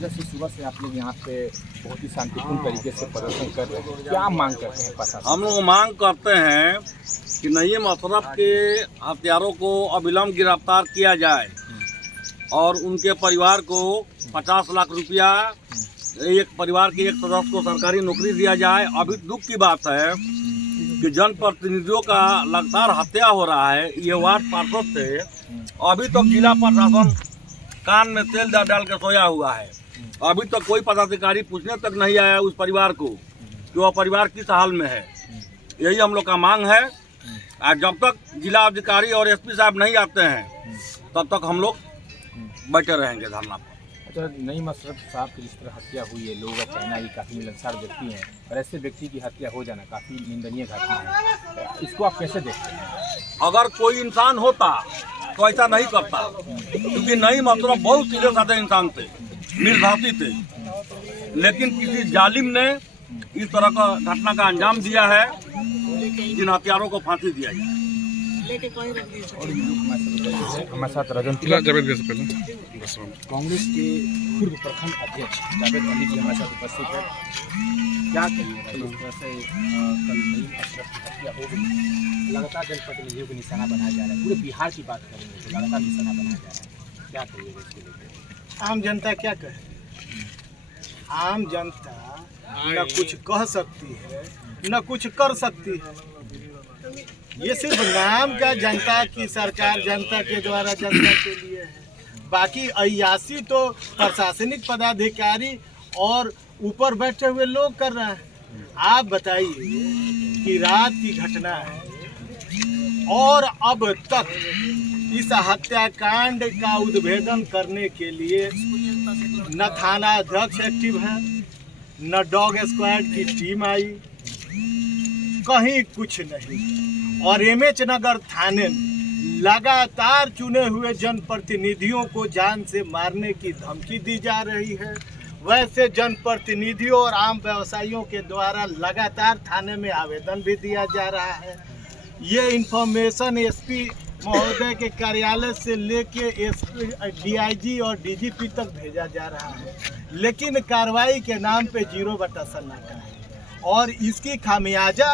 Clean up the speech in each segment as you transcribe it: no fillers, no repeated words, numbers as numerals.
जैसे सुबह से आप लोग यहाँ पे बहुत ही शांतिपूर्ण तरीके से प्रदर्शन कर रहे हैं, क्या मांग करते हैं प्रशासन? हम लोग मांग करते हैं कि नईम अशरफ के हत्यारों को अविलंब गिरफ्तार किया जाए और उनके परिवार को 50 लाख रुपया, एक परिवार के एक सदस्य को सरकारी नौकरी दिया जाए। अभी दुख की बात है कि जनप्रतिनिधियों का लगातार हत्या हो रहा है। ये वार्ड पार्षद से अभी तक जिला प्रशासन कान में तेल डाल के सोया हुआ है। अभी तक कोई पदाधिकारी पूछने तक नहीं आया उस परिवार को कि वह परिवार किस हाल में है। यही हम लोग का मांग है। जब तक जिला अधिकारी और एसपी साहब नहीं आते हैं तब तक हम लोग बैठे रहेंगे धरना पर। अच्छा, नईम अशरफ साहब की जिस तरह हत्या हुई है, लोगों का कहना है कि काफ़ी मिलनसार व्यक्ति हैं और ऐसे व्यक्ति की हत्या हो जाना काफ़ी निंदनीय घटना है। इसको आप कैसे देखते हैं? अगर कोई इंसान होता तो ऐसा नहीं करता, क्योंकि नईम अशरफ बहुत सीधे साधे इंसान थे, निर्घाती थे। लेकिन किसी जालिम ने इस तरह का घटना का अंजाम दिया है जिन हत्यारों को फांसी दिया जाए। और हमारे साथ रजन कांग्रेस के पूर्व प्रखंड अध्यक्ष जावेद अली जी हमारे साथ उपस्थित है। क्या कहिएगा इस तरह से कल नईम अशरफ की हत्या हो गई, लगातार जनप्रतिनिधियों को निशाना बनाया जा रहा है, पूरे बिहार की बात करेंगे तो लगातार निशाना बनाया जा रहा है, क्या कहिएगा इसके लिए? आम जनता क्या कहे? आम जनता न कुछ कह सकती है न कुछ कर सकती है। ये सिर्फ नाम का जनता की सरकार, जनता के द्वारा जनता के लिए है। बाकी अय्यासी तो प्रशासनिक पदाधिकारी और ऊपर बैठे हुए लोग कर रहे हैं। आप बताइए कि रात की घटना है और अब तक इस हत्याकांड का उद्भेदन करने के लिए न थाना अध्यक्ष एक्टिव है, न डॉग स्क्वाड की टीम आई, कहीं कुछ नहीं। और एमएच नगर थाने में लगातार चुने हुए जनप्रतिनिधियों को जान से मारने की धमकी दी जा रही है। वैसे जनप्रतिनिधियों और आम व्यवसायियों के द्वारा लगातार थाने में आवेदन भी दिया जा रहा है। ये इन्फॉर्मेशन एसपी महोदय के कार्यालय से लेके एसपी, डीआईजी और डीजीपी तक भेजा जा रहा है, लेकिन कार्रवाई के नाम पे 0/सन्नाटा है। और इसकी खामियाजा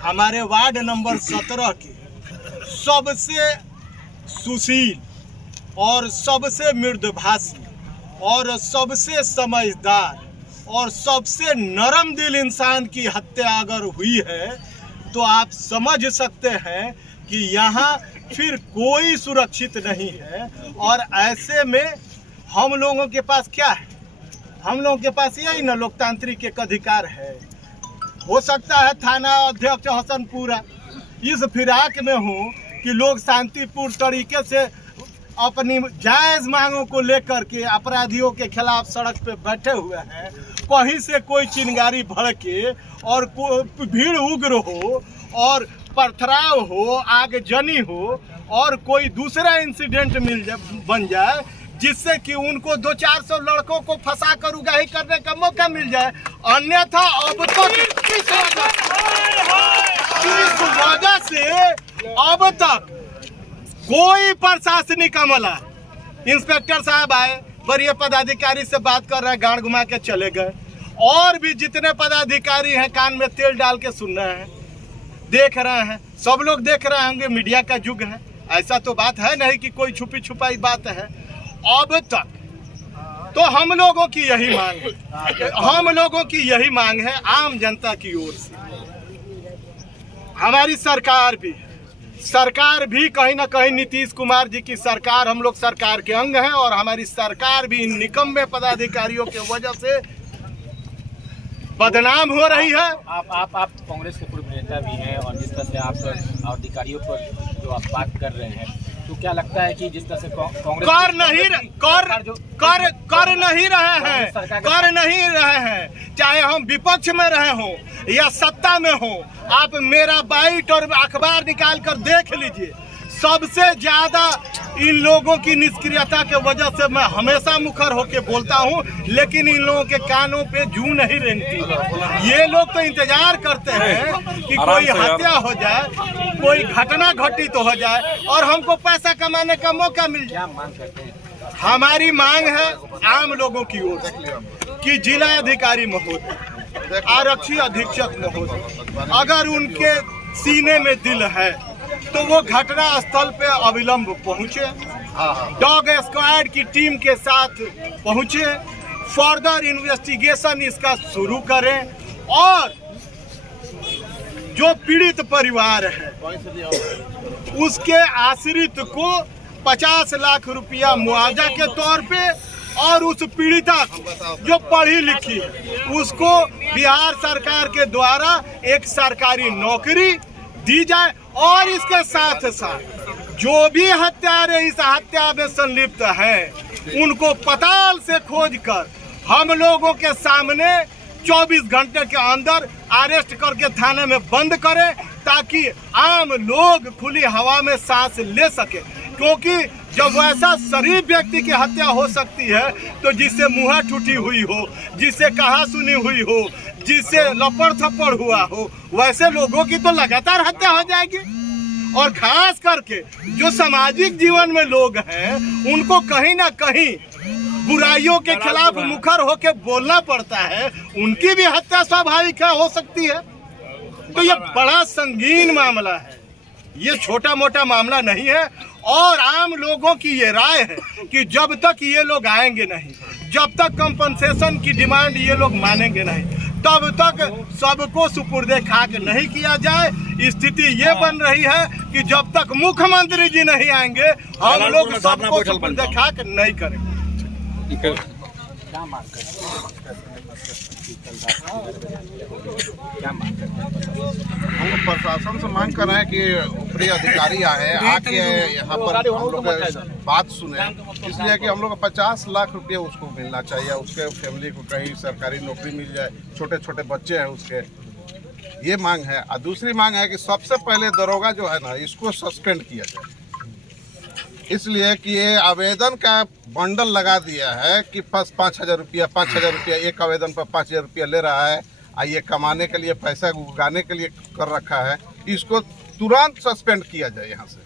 हमारे वार्ड नंबर 17 के सबसे सुशील और सबसे मृदुभाषी और सबसे समझदार और सबसे नरम दिल इंसान की हत्या अगर हुई है तो आप समझ सकते हैं कि यहाँ फिर कोई सुरक्षित नहीं है। और ऐसे में हम लोगों के पास क्या है? हम लोगों के पास यही ना लोकतांत्रिक एक अधिकार है। हो सकता है थाना अध्यक्ष हसनपुरा इस फिराक में हो कि लोग शांतिपूर्ण तरीके से अपनी जायज़ मांगों को लेकर के अपराधियों के खिलाफ सड़क पे बैठे हुए हैं। कहीं से कोई चिंगारी भड़के और भीड़ उग्र हो और पथराव हो, आगजनी हो और कोई दूसरा इंसिडेंट बन जाए जिससे कि उनको 200-400 लड़कों को फंसा कर उगाही करने का मौका मिल जाए। अन्यथा अब तक इस वजह से अब तक कोई प्रशासनिक अमला, इंस्पेक्टर साहब आए, वरीय पदाधिकारी से बात कर रहे हैं, गाड़ घुमा के चले गए। और भी जितने पदाधिकारी हैं कान में तेल डाल के सुन रहे हैं, देख रहे हैं, सब लोग देख रहे होंगे। मीडिया का युग है, ऐसा तो बात है नहीं कि कोई छुपी छुपाई बात है। अब तक तो हम लोगों की यही मांग है, हम लोगों की यही मांग है आम जनता की ओर से। हमारी सरकार भी कहीं ना कहीं नीतीश कुमार जी की सरकार, हम लोग सरकार के अंग हैं और हमारी सरकार भी इन निकम्मे पदाधिकारियों के वजह से बदनाम हो रही है। आप कांग्रेस के पूर्व नेता भी हैं और जिस तरह से आप अधिकारियों पर जो आप बात कर रहे हैं, तो क्या लगता है कि जिस तरह से कांग्रेस कर नहीं रहे हैं, चाहे हम विपक्ष में रहे हों या सत्ता में हों, आप मेरा बाइट और अखबार निकाल कर देख लीजिए। सबसे ज्यादा इन लोगों की निष्क्रियता के वजह से मैं हमेशा मुखर होके बोलता हूं, लेकिन इन लोगों के कानों पे जूं नहीं रेंगती। ये लोग तो इंतजार करते हैं कि कोई हत्या हो जाए, कोई घटना घटित हो जाए और हमको पैसा कमाने का मौका मिल जाए। मांग करते हैं हमारी मांग है आम लोगों की ओर से कि जिला अधिकारी महोदय, आरक्षी अधीक्षक महोदय, अगर उनके सीने में दिल है तो वो घटना स्थल पे अविलंब पहुंचे, डॉग स्क्वाड की टीम के साथ पहुंचे, फर्दर इन्वेस्टिगेशन इसका शुरू करें और जो पीड़ित परिवार है उसके आश्रित को 50 लाख रुपया मुआवजा के तौर पे और उस पीड़िता जो पढ़ी लिखी है उसको बिहार सरकार के द्वारा एक सरकारी नौकरी दी जाए और इसके साथ साथ जो भी हत्यारे इस हत्या में संलिप्त हैं उनको पताल से खोज कर हम लोगों के सामने 24 घंटे के अंदर अरेस्ट करके थाने में बंद करें ताकि आम लोग खुली हवा में सांस ले सके, क्योंकि जब वैसा शरीफ व्यक्ति की हत्या हो सकती है तो जिससे मुँह ठूठी हुई हो, जिससे कहा सुनी हुई हो, जिससे लपड़ थप्पड़ हुआ हो, वैसे लोगों की तो लगातार हत्या हो जाएगी। और खास करके जो सामाजिक जीवन में लोग हैं उनको कहीं ना कहीं बुराइयों के खिलाफ मुखर होकर बोलना पड़ता है, उनकी भी हत्या स्वाभाविक है, हो सकती है। तो ये बड़ा संगीन मामला है, ये छोटा मोटा मामला नहीं है। और आम लोगों की ये राय है कि जब तक ये लोग आएंगे नहीं, जब तक कंपनसेशन की डिमांड ये लोग मानेंगे नहीं, तब तक सबको सुपुर्दे खाक नहीं किया जाए। स्थिति ये बन रही है कि जब तक मुख्यमंत्री जी नहीं आएंगे हम लोग सबको सुपुर्दे खाक नहीं करेंगे। हम प्रशासन से मांग कर रहे हैं कि ऊपरी अधिकारी आए, आके यहाँ पर हम लोग बात सुने, इसलिए कि हम लोग 50 लाख रुपये उसको मिलना चाहिए, उसके फैमिली को कहीं सरकारी नौकरी मिल जाए, छोटे छोटे बच्चे हैं उसके, ये मांग है। और दूसरी मांग है कि सबसे पहले दरोगा जो है ना इसको सस्पेंड किया जाए, इसलिए कि ये आवेदन का बंडल लगा दिया है कि 5,000 रुपया एक आवेदन पर 5,000 रुपया ले रहा है, ये कमाने के लिए पैसा उगाने के लिए कर रखा है, इसको तुरंत सस्पेंड किया जाए यहाँ से।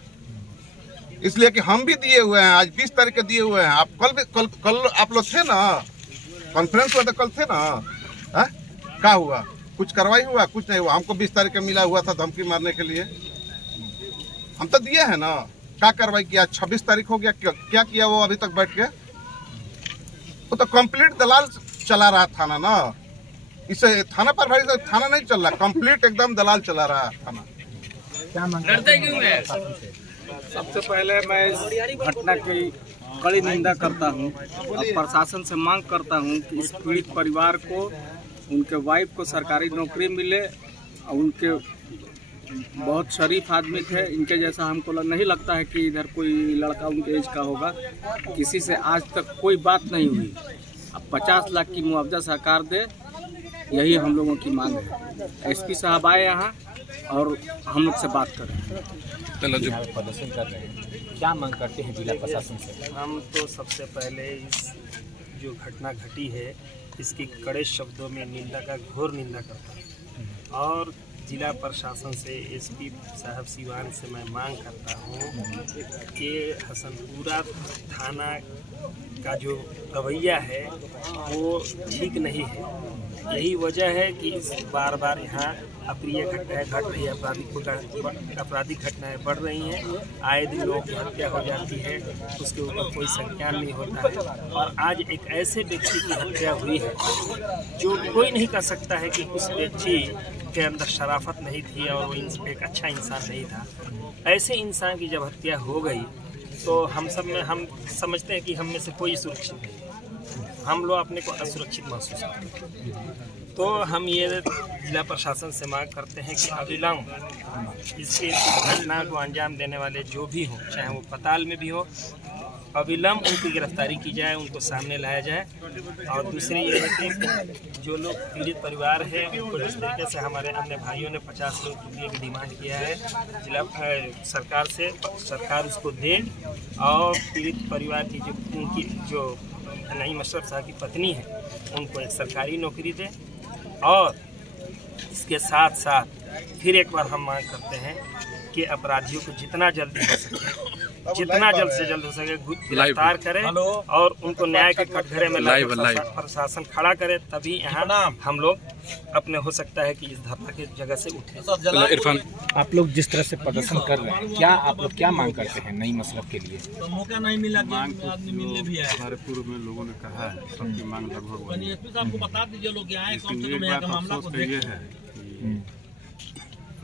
इसलिए कि हम भी दिए हुए हैं, आज 20 तारीख के दिए हुए हैं, आप कल आप लोग थे ना, कॉन्फ्रेंस हुआ था कल थे ना, है क्या हुआ, कुछ कार्रवाई हुआ? कुछ नहीं हुआ। हमको 20 तारीख का मिला हुआ था धमकी मारने के लिए, हम तो दिए हैं ना, क्या कार्रवाई किया? 26 तारीख हो गया, क्या किया वो अभी तक बैठ के? वो तो कंप्लीट दलाल चला रहा थाना ना, इसे थाना पर भाई थाना नहीं चल रहा, कंप्लीट एकदम दलाल चला रहा है थाना। डरते क्यों है? सबसे पहले मैं इस घटना की कड़ी निंदा करता हूं और प्रशासन से मांग करता हूं कि इस पीड़ित परिवार को, उनके वाइफ को सरकारी नौकरी मिले और उनके बहुत शरीफ आदमी थे, इनके जैसा हमको नहीं लगता है कि इधर कोई लड़का उनके एज का होगा। किसी से आज तक कोई बात नहीं हुई, अब 50 लाख की मुआवजा सरकार दे, यही हम लोगों की मांग है। एसपी साहब आए यहाँ और हम लोग से बात करें। प्रदर्शन कर रहे हैं, क्या मांग करते हैं जिला प्रशासन से? हम तो सबसे पहले इस जो घटना घटी है इसकी कड़े शब्दों में निंदा का घोर निंदा करता हूँ और जिला प्रशासन से एसपी साहब सिवान से मैं मांग करता हूँ कि हसनपुरा थाना का जो रवैया है वो ठीक नहीं है। यही वजह है कि बार बार यहाँ अप्रिय घटनाएं घट रही है, आपराधिक घटनाएं बढ़ रही हैं, आए दिन लोगों की हत्या हो जाती है, उसके ऊपर कोई संज्ञान नहीं होता है। और आज एक ऐसे व्यक्ति की हत्या हुई है जो कोई नहीं कह सकता है कि उस व्यक्ति के अंदर शराफत नहीं थी और वो एक अच्छा इंसान नहीं था। ऐसे इंसान की जब हत्या हो गई तो हम समझते हैं कि हम में से कोई सुरक्षित नहीं है, हम लोग अपने को असुरक्षित महसूस करते हैं। तो हम ये जिला प्रशासन से मांग करते हैं कि अविलंब इसके घटना को अंजाम देने वाले जो भी हों, चाहे वो पताल में भी हो, अविलंब उनकी गिरफ्तारी की जाए, उनको सामने लाया जाए। और दूसरी ये है कि जो लोग पीड़ित परिवार है उनको जिस तरीके से हमारे अन्य भाइयों ने 50 लाख रुपये की डिमांड किया है जिला सरकार से, सरकार उसको दे और पीड़ित परिवार की उनकी जो नईम अशरफ साहब की पत्नी है उनको एक सरकारी नौकरी दे। और इसके साथ साथ फिर एक बार हम मांग करते हैं कि अपराधियों को जितना जल्दी हो सके जितना जल्द से जल्द हो सके गिरफ्तार करें और उनको न्याय के कटघरे में लाकर प्रशासन खड़ा करे, तभी यहाँ हम लोग अपने हो सकता है कि इस धरना की जगह से उठे। इरफान, आप लोग जिस तरह से प्रदर्शन कर रहे हैं, क्या आप लोग क्या मांग करते हैं नई मसलब के लिए? मौका नहीं मिला, मांग हमारे पूर्व में लोगों ने कहा है, सबकी मांग लगभग वही है। लेकिन एक बात अफसोस का ये है कि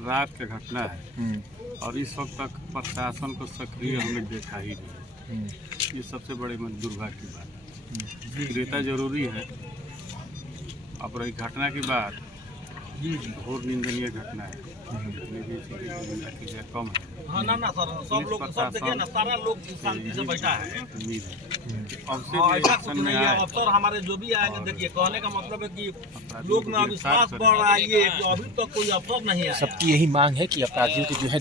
रात का घटना है और इस वक्त तक प्रशासन को सक्रिय हमने देखा ही नहीं। ये सबसे बड़ी दुर्भाग्य की बात है। सक्रियता जरूरी है। अब रही घटना की बात, घोर निंदनीय घटना है, कम है। उम्मीद है अफसर हमारे जो भी आएंगे, देखिए कहने का मतलब है कि लोग में अविश्वास बढ़ रहा है, ये अभी तक कोई अफसर नहीं आया। सबकी यही मांग है कि अपराधियों की जो है